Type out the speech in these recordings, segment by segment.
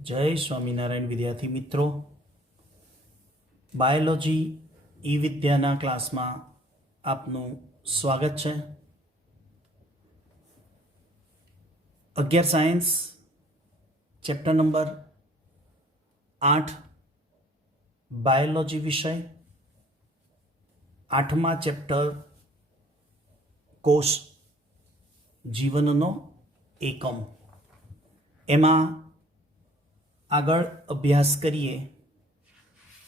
जय स्वामीनारायण विद्यार्थी मित्रों, बायोलॉजी ई विद्याना क्लास में आपनु स्वागत है। 11 सायन्स चैप्टर नंबर 8 बायोलॉजी विषय 8मा चैप्टर कोष जीवननो एकम एमा आगळ अभ्यास करिए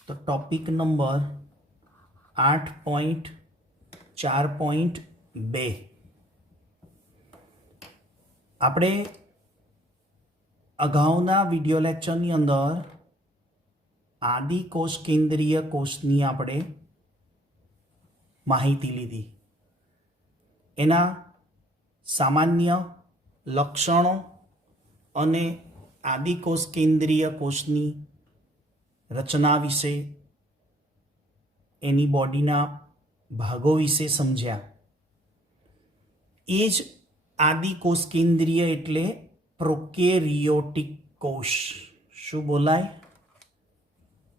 तो टॉपिक नंबर 8.4.2 આપણે અગાઉના વિડિયો લેક્ચરની અંદર આદિ કોષ કેન્દ્રીય કોષની આપણે માહિતી લીધી, એના સામાન્ય લક્ષણો અને आदि कोष केंद्रीय कोषनी रचना विषे एनी बॉडीना भागों विषे समझ्या। एज आदि कोष केंद्रीय एटले प्रोकेरियोटिक कोष। शू बोलाय?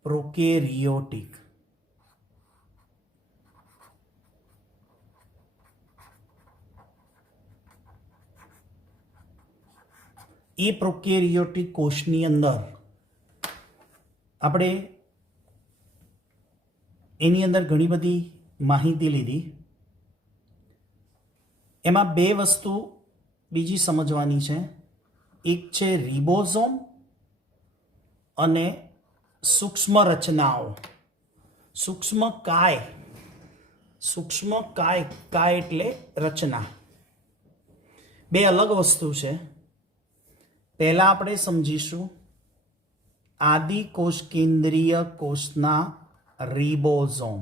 प्रोकेरियोटिक। ए प्रोकेरियोटिक कोषनी अंदर આપણે એની અંદર ઘણી બધી માહિતી લીધી। એમાં બે વસ્તુ બીજી સમજવાની છે, એક છે રિબોઝોમ અને સૂક્ષ્મ રચનાઓ। સૂક્ષ્મ કાય કાય એટલે રચના, બે અલગ વસ્તુ છે। पहला આપણે સમજીશું આદિ કોષ કેન્દ્રીય કોષના રિબોઝોમ।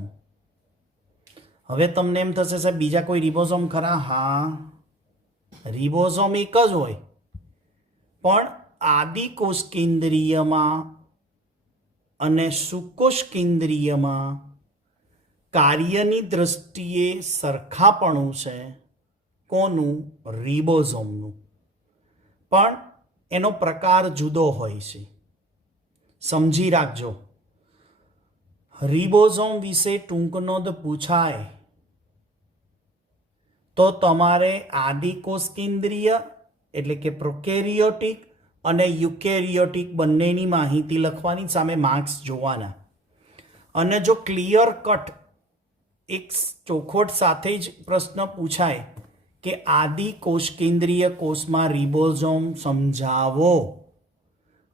હવે તમને એમ થશે સાહેબ બીજા કોઈ રિબોઝોમ ખરા? હા, રિબોઝોમ એક જ હોય, પણ આદિ કોષ કેન્દ્રીયમાં અને સુકોષ કેન્દ્રીયમાં કાર્યની દ્રષ્ટિએ સરખાપણું છે। કોનું? રિબોઝોમનું। પણ એનો પ્રકાર જુદો હોય છે, સમજી રાખજો। રિબોઝોમ વિશે ટૂંકનોંધ પૂછાય તો તમારે આદિ કોષ કેન્દ્રીય એટલે કે પ્રોકેરિયોટિક અને યુકેરિયોટિક બંનેની માહિતી લખવાની, સામે માર્ક્સ જોવાના। અને જો ક્લિયર કટ એક ચોખવટ સાથે જ પ્રશ્ન પૂછાય કે आदि कोष केंद्रीय कोष में रिबोझोम समझावो,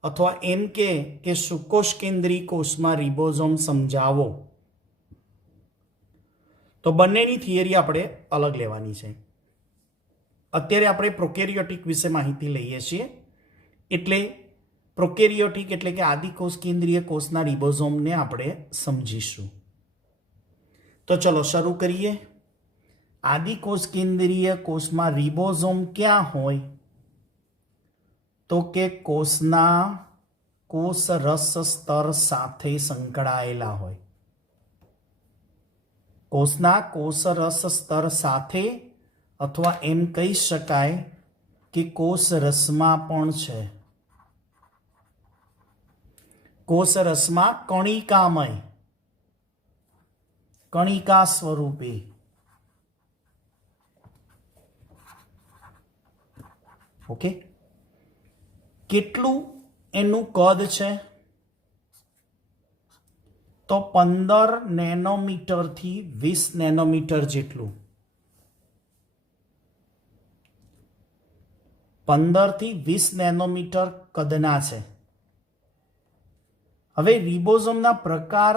अथवा एम के सुकोष केंद्रीय कोष में रिबोझोम समझावो, तो बंनेनी थियरी आपणे अलग लेवानी छे। अत्यारे आपणे प्रोकेरियोटिक विषे माहिती लईए छीए, एटले प्रोकेरियोटिक एटले के आदि कोष केंद्रीय कोषना रिबोझोमने आपणे समजीशुं। तो चलो शुरू करिए। आदि कोष केंद्रीय कोष में रिबोझोम क्या होय? तो के कोषना कोष रस स्तर साथे संकळायेला होय। कोषना कोष रस स्तर साथे, अथवा एम कही शकाय कि कोष रसमां पण छे। कोष रसमां कणिकामय, कणिका स्वरूपे। ओके, કેટલું એનું કદ છે? તો 15 નેનોમીટર થી 20 નેનોમીટર જેટલું। 15 થી 20 નેનોમીટર કદના છે। હવે રિબોઝોમના પ્રકાર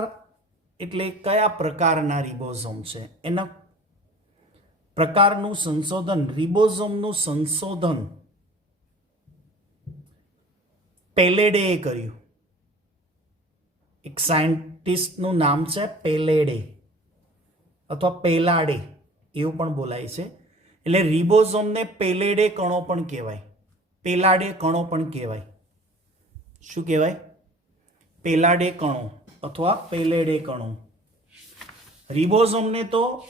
એટલે કયા પ્રકારના રિબોઝોમ છે, એના પ્રકારનું સંશોધન, રિબોઝોમનું સંશોધન પેલેડે કર્યું। એક સાયન્ટિસ્ટનું નામ છે પેલેડે અથવા પેલાડે એવું પણ બોલાય છે। એટલે રિબોઝોમને પેલેડે કણો પણ કહેવાય, પેલાડે કણો પણ કહેવાય। શું કહેવાય? પેલાડે કણો અથવા પેલેડે કણો। રિબોઝોમને તો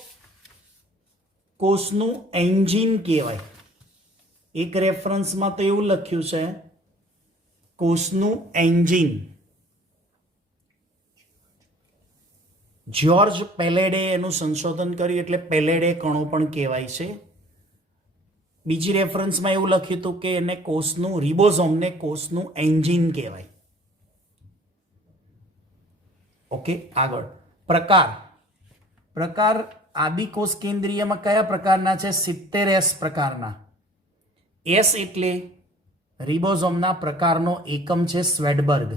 કોષનું એન્જિન કહેવાય। એક રેફરન્સમાં તો એવું લખ્યું છે કોષનું એન્જિન જ્યોર્જ પેલેડે એનું સંશોધન કર્યું એટલે પેલેડે કણો પણ કહેવાય છે. બીજી રેફરન્સમાં એવું લખ્યું હતું કે એને કોષનું રિબોઝોમને કોષનું એન્જિન કહેવાય. ઓકે, આગળ પ્રકાર આદિકોષ કેન્દ્રીયમાં કયા પ્રકારના છે? 70S પ્રકારના. એસ એટલે રિબોઝોમના પ્રકારનો એકમ છે સ્વેડબર્ગ.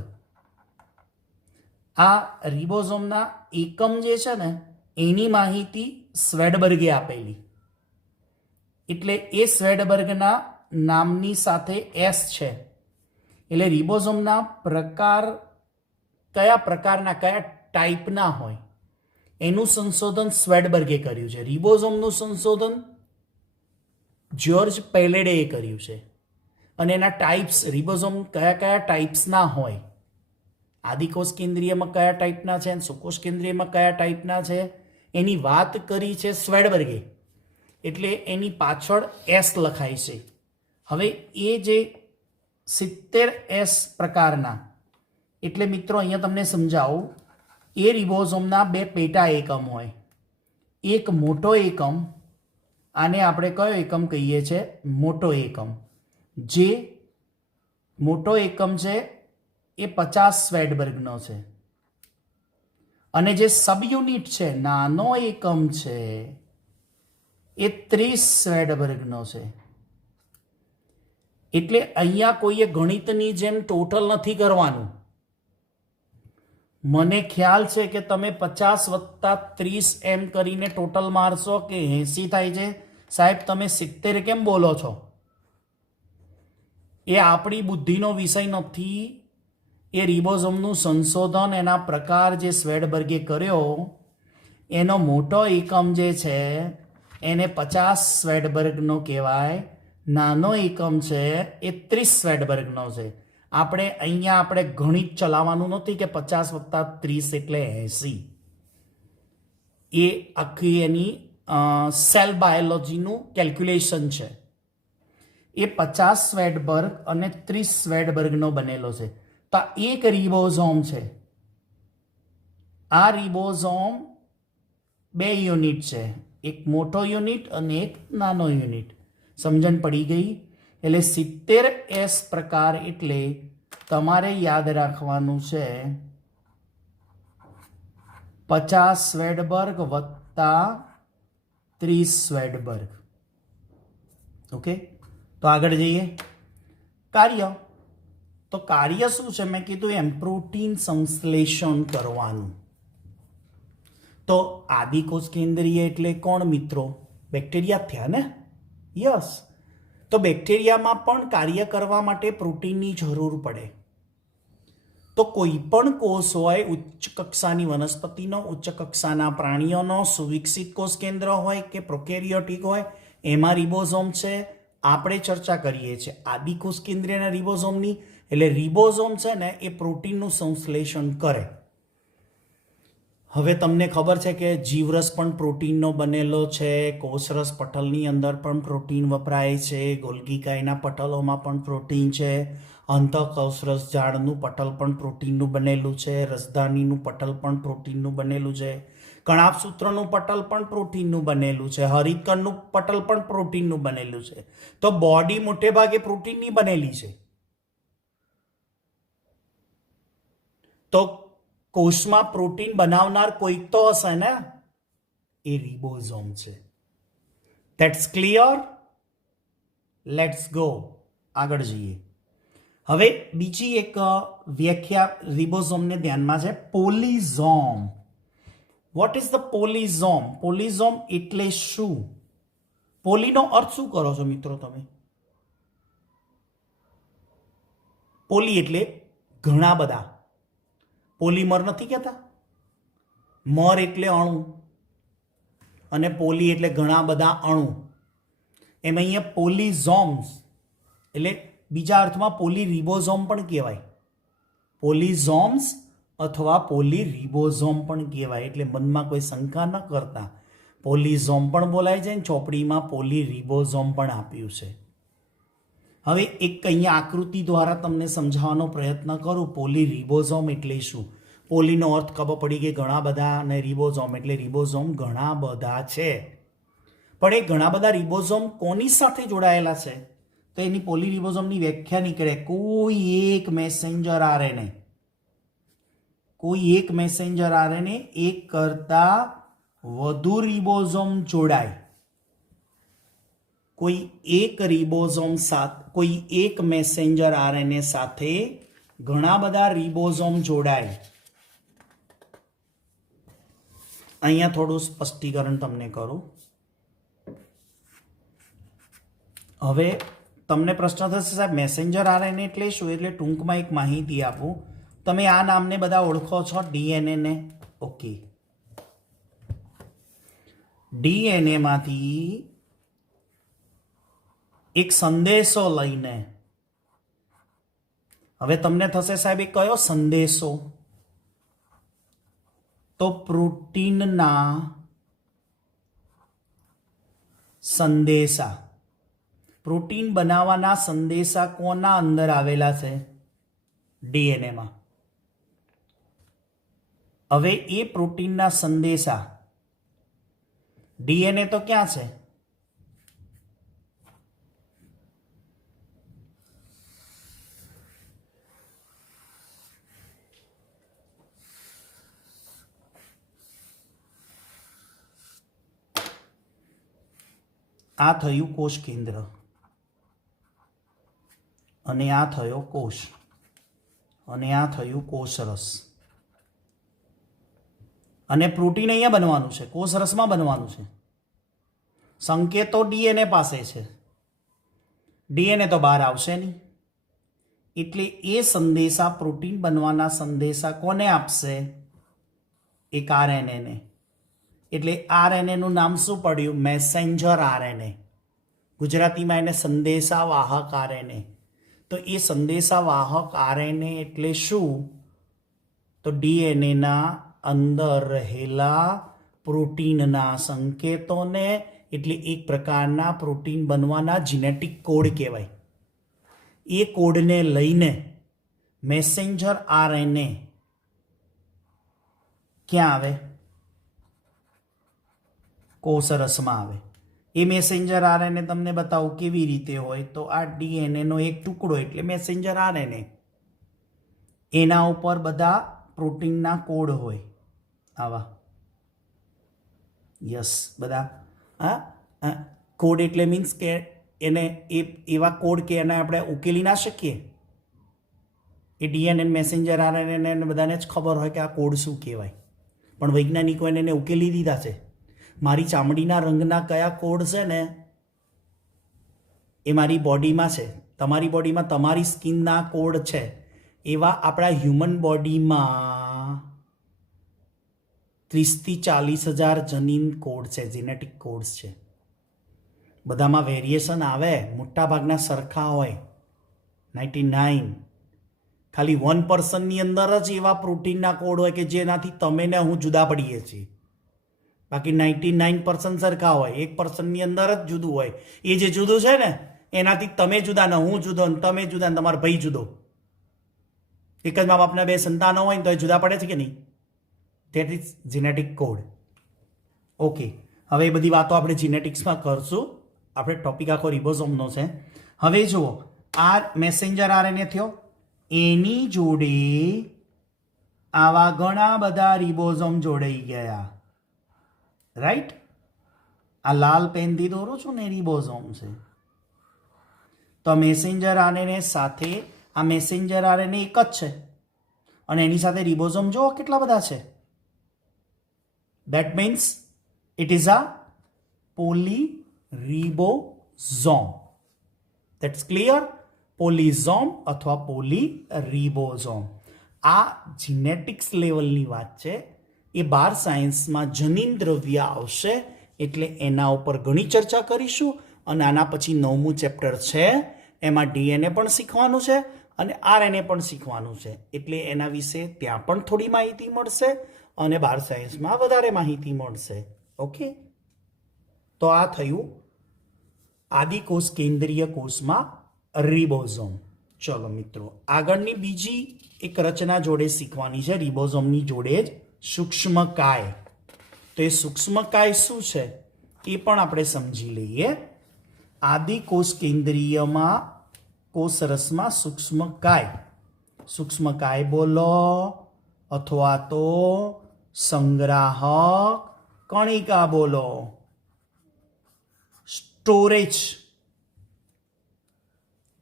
આ રિબોઝોમના એકમ જે છે ને એની માહિતી સ્વેડબર્ગે આપેલી, એટલે એ સ્વેડબર્ગના નામની સાથે એસ છે. એટલે રિબોઝોમના પ્રકાર કયા પ્રકારના, કયા ટાઈપના હોય એનું સંશોધન સ્વેડબર્ગે કર્યું છે. રિબોઝોમનું સંશોધન જ્યોર્જ પેલેડેએ કર્યું છે. અને એના ટાઈપ્સ, રિબોઝોમ કયા કયા ટાઈપ્સના હોય, આદિકોષ કેન્દ્રીયમાં કયા ટાઈપના છે, સુકોષ કેન્દ્રીયમાં કયા ટાઈપના છે, એની વાત કરી છે સ્વેડબર્ગે. એટલે એની પાછળ એસ લખાય છે. હવે એ જે 70S પ્રકારના, એટલે મિત્રો અહીંયા તમને સમજાવું, એ રિબોઝોમના બે પેટા એકમ હોય. એક મોટો એકમ, આને આપણે કયો એકમ કહીએ છીએ? મોટો એકમ. જે મોટો એકમ છે એ 50 સ્વેડબર્ગનો છે, અને જે સબ યુનિટ છે, નાનો એકમ છે, એ 30 સ્વેડબર્ગનો છે. એટલે અહીંયા કોઈએ ગણિતની જેમ ટોટલ નથી કરવાનું. મને ખ્યાલ છે કે તમે 50 + 30 એમ કરીને ટોટલ મારશો કે 80 થાય છે. સાહેબ તમે 70 કેમ બોલો છો? એ આપણી બુદ્ધિનો વિષય નથી. એ રિબોઝોમનું સંશોધન, એના પ્રકાર જે સ્વેડબર્ગે કર્યો, એનો મોટો એકમ જે છે એને 50 સ્વેડબર્ગનો કહેવાય. નાનો એકમ છે એ 30 સ્વેડબર્ગનો છે. આપણે ગણિત ચલાવવાનું નથી કે 50 + 30 એટલે 80. એ આખી એની સેલ બાયોલોજીનું કેલ્ક્યુલેશન છે. એ 50 સ્વેડબર્ગ અને 30 સ્વેડબર્ગનો બનેલો છે. તો એક રિબોઝોમ છે. આ રિબોઝોમ બે યુનિટ છે, એક મોટો યુનિટ અને એક નાનો યુનિટ. સમજણ પડી ગઈ? એટલે 70S પ્રકાર એટલે તમારે યાદ રાખવાનું છે 50 સ્વેડબર્ગ વત્તા 30 સ્વેડબર્ગ. ઓકે, તો આગળ જઈએ. કાર્ય. તો કાર્ય શું છે? મેં કીધું એમ પ્રોટીન સંશ્લેષણ કરવાનું. તો આદિકોષ કેન્દ્રીય એટલે કોણ મિત્રો? બેક્ટેરિયા થયા ને? યસ. તો બેક્ટેરિયામાં પણ કાર્ય કરવા માટે પ્રોટીનની જરૂર પડે. તો કોઈ પણ કોષ હોય, ઉચ્ચ કક્ષાની વનસ્પતિનો, ઉચ્ચ કક્ષાના પ્રાણીઓનો, સુવિકસિત કોષ કેન્દ્ર હોય કે પ્રોકેરિયોટિક હોય, એમાં રિબોઝોમ છે. આપણે ચર્ચા કરીએ છીએ આદિકોષ કેન્દ્રીયના રિબોઝોમની. એટલે રિબોઝોમ છે ને એ પ્રોટીનનું સંશ્લેષણ કરે. હવે તમને ખબર છે કે જીવરસ પણ પ્રોટીનનો બનેલો છે, કોષરસ પટલની અંદર પણ પ્રોટીન વપરાય છે, ગોલ્ગીકાયના પટલોમાં પણ પ્રોટીન છે, અંતઃકોષરસ ઝાડનું પટલ પણ પ્રોટીનનું બનેલું છે, રસધાનીનું પટલ પણ પ્રોટીનનું બનેલું છે, કણાભસૂત્રનું પટલ પણ પ્રોટીનનું બનેલું છે, હરિતકણનું પટલ પણ પ્રોટીનનું બનેલું છે. તો બોડી મોટે ભાગે પ્રોટીનની બનેલી છે. તો કોષમાં પ્રોટીન બનાવનાર કોઈક તો હશે ને? એ રિબોઝોમ છે. That's clear? લેટ્સ ગો, આગળ જઈએ. હવે બીજી એક વ્યાખ્યા રિબોઝોમને ધ્યાનમાં છે, polysome. What is the polysome? Polysome એટલે શું? પોલીનો અર્થ શું કરો છો મિત્રો તમે? પોલી એટલે ઘણા બધા. પોલીમર નથી કહેતા? મર એટલે અણુ અને પોલી એટલે ઘણા બધા અણુ. એમ અહીંયા પોલિઝોમ્સ એટલે બીજા અર્થમાં પોલીરિબોઝોમ પણ કહેવાય. પોલિઝોમ્સ અથવા પોલીરિબોઝોમ પણ કહેવાય. એટલે મનમાં કોઈ શંકા ન કરતા. પોલિઝોમ પણ બોલાય છે, ચોપડીમાં પોલીરિબોઝોમ પણ આપ્યું છે. હવે એક અહીંયા આકૃતિ દ્વારા તમને સમજાવવાનો પ્રયત્ન કરું. પોલીરિબોઝોમ એટલે શું? પોલીનો અર્થ ખબર પડી કે ઘણા બધા, અને રિબોઝોમ એટલે રિબોઝોમ ઘણા બધા છે. પણ એ ઘણા બધા રિબોઝોમ કોની સાથે જોડાયેલા છે? તો એની પોલીરિબોઝોમની વ્યાખ્યા નીકળે કોઈ એક મેસેન્જર આરએનએ, કોઈ એક મેસેન્જર આરએનએ એક કરતા વધુ રિબોઝોમ જોડાય. કોઈ એક રિબોઝોમ સાથે, કોઈ એક મેસેન્જર આરએનએ સાથે ઘણા બધા રિબોઝોમ જોડાય. અહીંયા થોડું સ્પષ્ટીકરણ તમને કરું. હવે તમને પ્રશ્ન થશે સાહેબ મેસેન્જર આરએનએ એટલે શું? એટલે ટૂંકમાં એક માહિતી આપું. તમે આ નામને બધા ઓળખો છો, ડીએનએ ને? ઓકે, ડીએનએ માંથી એક સંદેશો લઈને, હવે તમને થશે સાહેબ એ કયો સંદેશો? તો પ્રોટીનના સંદેશા. પ્રોટીન બનાવવાના સંદેશા કોના અંદર આવેલા છે? ડીએનએમાં. હવે એ પ્રોટીનના સંદેશા, ડીએનએ તો ક્યાં છે? આ થયું કોષ કેન્દ્ર અને આ થયો કોષ અને આ થયું કોષરસ. અને પ્રોટીન અહીંયા બનવાનું છે, કોષરસમાં બનવાનું છે. સંકેતો ડીએનએ પાસે છે, ડીએનએ તો બહાર આવશે નહીં. એટલે એ સંદેશા, પ્રોટીન બનવાના સંદેશા કોને આપશે? એક આરએનએને. એટલે આરએનએ નું નામ શું પડ્યું? Messenger RNA. ગુજરાતીમાં એને સંદેશા વાહક આરએનએ. તો એ સંદેશા વાહક આરએનએ એટલે શું? તો ડીએનએના અંદર રહેલા પ્રોટીનના સંકેતોને, એટલે એક પ્રકારના પ્રોટીન બનવાના જીનેટિક કોડ કહેવાય. એ કોડને લઈને મેસેન્જર આરએનએ ક્યાં આવે? કોષરસમાં આવે. એ મેસેન્જર આરએનએ તમને બતાવું કેવી રીતે હોય. તો આ ડીએનએ નો એક ટુકડો એટલે મેસેન્જર આરએનએ. એના ઉપર બધા પ્રોટીનના કોડ હોય આવા. યસ, બધા હા કોડ એટલે મીન્સ કે એને એવા કોડ કે એને આપણે ઉકેલી ના શકીએ. એ ડીએનએ મેસેન્જર આરએનએ બધાને જ ખબર હોય કે આ કોડ શું કહેવાય, પણ વૈજ્ઞાનિકો એને ઉકેલી દીધા છે. મારી ચામડીના રંગના કયા કોડ છે ને એ મારી બોડીમાં છે, તમારી બોડીમાં તમારી સ્કિનના કોડ છે. એવા આપણા હ્યુમન બોડીમાં 30 થી 40,000 જનીન કોડ છે, જેનેટિક કોડ્સ છે. બધામાં વેરિએશન આવે, મોટા ભાગના સરખા હોય 99. ખાલી 1% અંદર જ એવા પ્રોટીનના કોડ હોય કે જેનાથી તમે ને હું જુદા પડીએ છીએ. બાકી 99% સરખા હોય, 1% અંદર જ જુદું હોય. એ જે જુદું છે ને એનાથી તમે જુદા, ને હું જુદો, ને તમે જુદા, ને તમારો ભાઈ જુદો. એક જ મા બાપના 2 સંતાનો હોય ને તો એ જુદા પડે છે કે નહીં? That is genetic code. Okay, હવે એ બધી વાતો આપણે જીનેટિક્સમાં કરશું. આપણે ટોપિક આખો રિબોઝોમનો છે. હવે જુઓ, આ મેસેન્જર આરએનએ થયો, એની જોડે આવા ઘણા બધા રિબોઝોમ જોડાઈ ગયા. રાઈટ? આ લાલ પેનથી દોરું છું ને રિબોઝોમ છે. તો મેસેન્જર આરએનએ સાથે આ મેસેન્જર આરએનએ એક જ છે અને એની સાથે રિબોઝોમ જુઓ કેટલા બધા છે. That means it is a polyribosome. That's clear? પોલિઝોમ અથવા પોલીરિબોઝોમ. આ જીનેટિક્સ લેવલની વાત છે. એ 12 સાયન્સમાં જનીન દ્રવ્ય આવશે એટલે એના ઉપર ઘણી ચર્ચા કરીશું. અને આના પછી 9મું ચેપ્ટર છે, એમાં ડીએનએ પણ શીખવાનું છે અને આરએનએ પણ શીખવાનું છે. એટલે એના વિશે ત્યાં પણ થોડી માહિતી મળશે અને 12 સાયન્સમાં વધારે માહિતી મળશે. ઓકે, તો આ થયું આદિકોષ કેન્દ્રીય કોષમાં રિબોઝોમ. ચલો મિત્રો, આગળની બીજી એક રચના જોડે શીખવાની છે, રિબોઝોમની જોડે જ સૂક્ષ્મકાય. તો એ સૂક્ષ્મકાય શું છે એ પણ આપણે સમજી લઈએ. આદિકોષ કેન્દ્રીયમાં કોષરસમાં સૂક્ષ્મકાય બોલો અથવા તો સંગ્રાહક કણિકા બોલો. સ્ટોરેજ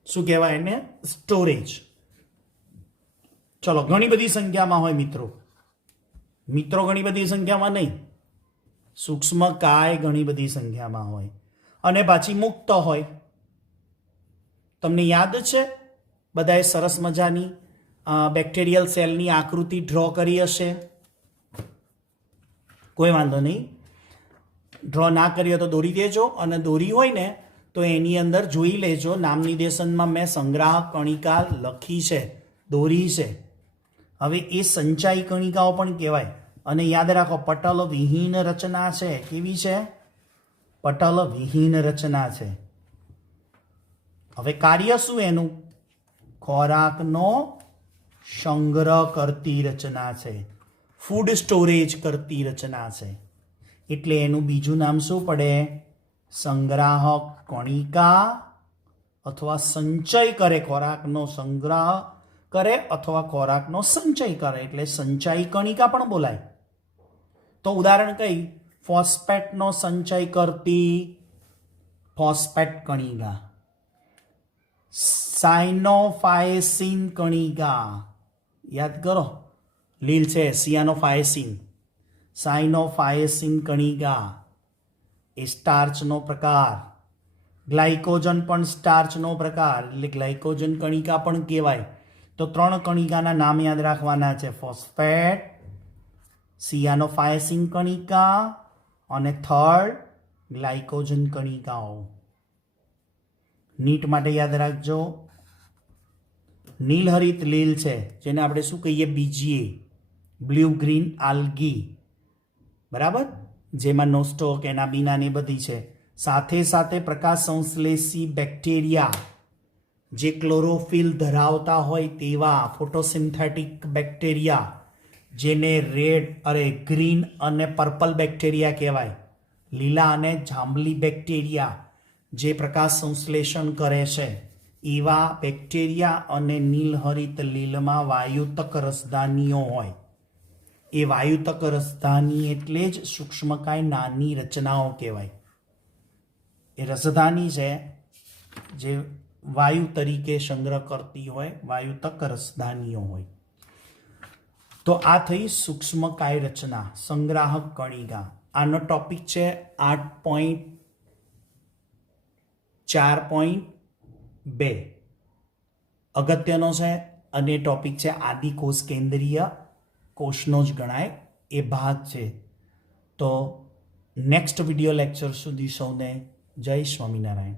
શું કહેવાય એને? સ્ટોરેજ. ચલો, ઘણી બધી સંખ્યામાં હોય મિત્રો ઘણી બધી સંખ્યામાં નહીં, સૂક્ષ્મકાય ઘણી બધી સંખ્યામાં હોય અને પાછી મુક્ત હોય. તમને યાદ છે બધાએ સરસ મજાની બેક્ટેરિયલ સેલની આકૃતિ ડ્રો કરી હશે? કોઈ વાંધો નહીં, ડ્રો ના કરી હોય તો દોરી દેજો, અને દોરી હોય ને તો એની અંદર જોઈ લેજો, નામ નિર્દેશનમાં મેં સંગ્રાહક કણિકા લખી છે, દોરી છે. હવે એ સંચયી કણિકાઓ પણ કહેવાય. અને યાદ રાખો, પટલ વિહીન રચના છે. કેવી છે? પટલ વિહીન રચના છે. હવે કાર્ય શું એનું? ખોરાકનો સંગ્રહ કરતી રચના છે, ફૂડ સ્ટોરેજ કરતી રચના છે. એટલે એનું બીજું નામ શું પડે? સંગ્રાહક કણિકા, અથવા સંચય કરે, ખોરાકનો સંગ્રહ કરે અથવા ખોરાકનો સંચય કરે, એટલે સંચયી કણિકા પણ બોલાય. તો ઉદાહરણ કઈ? ફોસ્ફેટનો સંચય કરતી ફોસ્ફેટ કણિકા, સાયનોફાયસિન કણિકા. યાદ કરો, લીલ છે સિયાનોફાયસિન, સાયનોફાયસિન કણિકા એ સ્ટાર્ચનો પ્રકાર. ગ્લાયકોજન પણ સ્ટાર્ચનો પ્રકાર, એટલે ગ્લાયકોજન કણિકા પણ કહેવાય. તો 3 કણિકાના નામ યાદ રાખવાના છે: ફોસ્ફેટ, સિયાનોફાયસિન કણિકા અને થર્ડ ગ્લાયકોજન કણિકાઓ. નીટ માટે યાદ રાખજો, નીલહરિત લીલ છે જેને આપણે શું કહીએ? બીજીએ, બ્લુ ગ્રીન આલ્ગી, બરાબર, જેમાં નોસ્ટોક, એનાબીના ને બધી છે. સાથે સાથે પ્રકાશ સંશ્લેષી બેક્ટેરિયા, જે ક્લોરોફિલ ધરાવતા હોય તેવા ફોટોસિન્થેટિક બેક્ટેરિયા, જેને ગ્રીન અને પર્પલ બેક્ટેરિયા કહેવાય. લીલા અને જાંબલી બેક્ટેરિયા જે પ્રકાશ સંશ્લેષણ કરે છે, એવા બેક્ટેરિયા અને નીલહરિત લીલમાં વાયુતક રસધાનીઓ હોય. એ વાયુતક રસધાની એટલે જ સૂક્ષ્મકાય નાની રચનાઓ કહેવાય. એ રસધાની છે જે વાયુ તરીકે સંગ્રહ કરતી હોય, વાયુતક રસધાનીઓ હોય. તો આ થઈ સૂક્ષ્મકાય રચના, સંગ્રાહક કણિકા. આનો ટોપિક છે 8.4.2, અગત્યનો છે, અને ટોપિક છે આદિકોષ કેન્દ્રીય કોષનો જ ગણાય એ ભાગ છે. તો નેક્સ્ટ વિડીયો લેક્ચર સુધી સૌને જય સ્વામિનારાયણ.